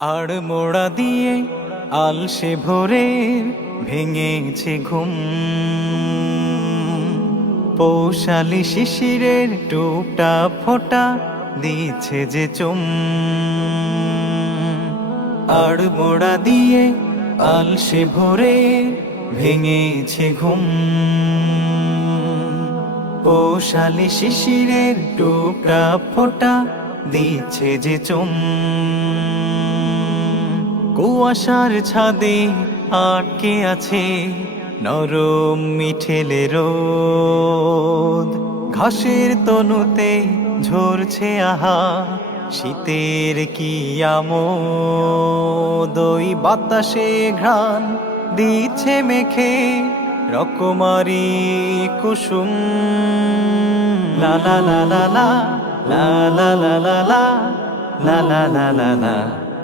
আর মোড়া দিয়ে আলসে ভোরে ভেঙেছে ঘুম। পৌশালি শিশিরের টুপটা ফোটা দিচ্ছে যে চুম। আর মোড়া দিয়ে আলসে ভোরে ভেঙেছে ঘুম। পৌশালি শিশিরের টুপটা ফোটা দিচ্ছে যে চুম। কুয়াশার ছাদে আটকে আছে নরম মিঠেলে রোদ। ঘাসের তনুতে ঝরছে আহা, শীতের কি দই বাতাসে ঘ্রাণ দিচ্ছে মেখে রকমারি কুসুম। লালা লালা লালা লালা লালা লালা লা।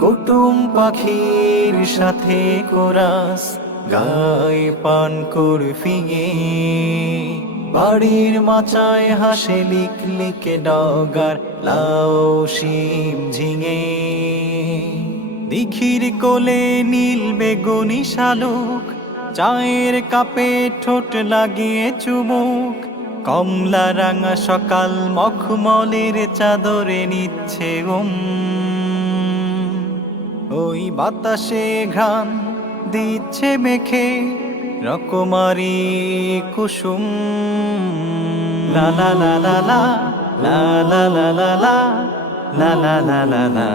কুটুম পাখির সাথে কোরাস গায়ে পান করফি ফিঙে বাড়ির মাচায় হাসে লিকলিকে ডগার লাও শিম ঝিঙে। দিখির কোলে নীল বেগুনি শালুক, চায়ের কাপে ঠোঁট লাগিয়ে চুমুক। কমলা রাঙা সকাল মখমলের চাদরে নিচ্ছে উম। ওই বাতাসে ঘ্রাণ দিচ্ছে মেখে রকমারি কুসুম লালা লা লালা লা লালা লা লালা লা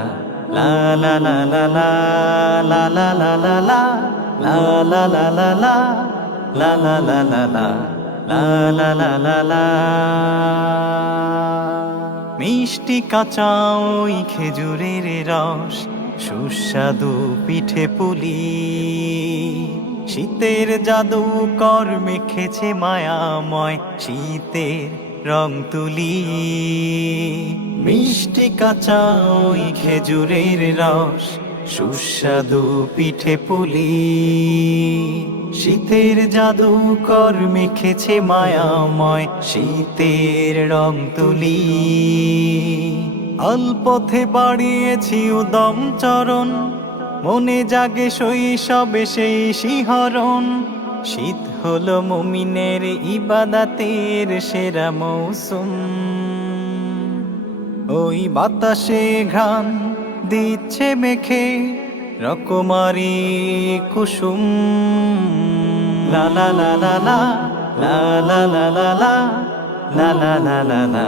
লালা লালা লালা লা লালা লা লালা লালা লালা লালা মিষ্টি কাঁচা ওই খেজুরের রস সুস্বাদু পিঠে পুলি। শীতের জাদু কর মেখেছে মায়াময় শীতের রং তুলি। মিষ্টি কাঁচা ওই খেজুরের রস, সুস্বাদু পিঠে পুলি। শীতের জাদু কর মেখেছে মায়াময় শীতের রং তুলি। অল্পথে বাড়িয়েছি উদম চরণ। মনে জাগে শৈশবে সেই শিহরণ। শীত হল মুমিনের ইবাদাতের সেরা মৌসুম। ওই বাতাসে ঘান দিচ্ছে মেখে রকমারি কুসুম। লালা লালা লালা লালা লালা লালা লালা